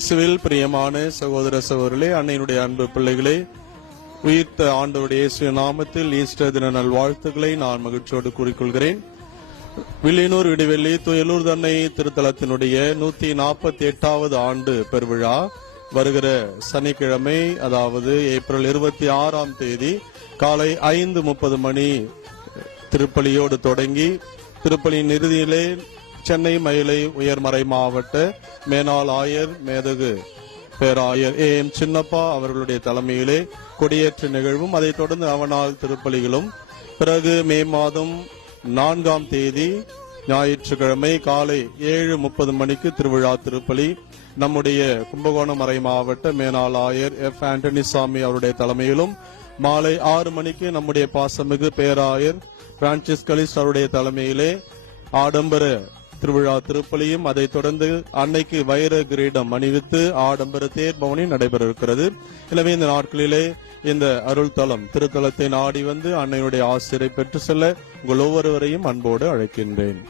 இயேசுவில் பிரியமான சகோதர சகோதரர்களே, அன்னையினுடைய அன்பு பிள்ளைகளே, உயிர்த்த ஆண்டவருடைய இயேசு நாமத்தில் ஈஸ்டர் தின நல்வாழ்த்துக்களை நான் மகிழ்ச்சியோடு கூறிக்கொள்கிறேன். வில்லியனூர் இடைவெளி துயலூர் தன்னை திருத்தலத்தினுடைய 148வது ஆண்டு பெருவிழா வருகிற சனிக்கிழமை, அதாவது ஏப்ரல் 26ஆம் தேதி காலை 5:30 மணி திருப்பலியோடு தொடங்கி திருப்பலியின் இறுதியிலே சென்னை மயிலை உயர்மறை மாவட்ட மேனாள் ஆயர் மேதகு பேராயர் A.M. சின்னப்பா அவர்களுடைய தலைமையிலே கொடியேற்ற நிகழ்வும், அதைத் தொடர்ந்து அவனால் திருப்பலிகளும், பிறகு மே மாதம் 4ஆம் தேதி ஞாயிற்றுக்கிழமை காலை 7:30 மணிக்கு திருவிழா திருப்பலி நம்முடைய கும்பகோணம் மறை மாவட்ட மேனாள் ஆயர் F. ஆண்டனிசாமி அவருடைய தலைமையிலும், மாலை 6 மணிக்கு நம்முடைய பாசமிகு பேராயர் பிரான்சிஸ் கலிஸ் அவருடைய தலைமையிலே ஆடம்பர திருவிழா திருப்பலியும், அதைத் தொடர்ந்து அன்னைக்கு வைர கிரீடம் அணிவித்து ஆடம்பர தேர்பவனி நடைபெற இருக்கிறது. எனவே இந்த நாட்களிலே இந்த அருள் தலம் திருத்தலத்தை நாடி வந்து அன்னையுடைய ஆசிரியரை பெற்று செல்ல உங்கள் ஒவ்வொருவரையும் அன்போடு அழைக்கின்றேன்.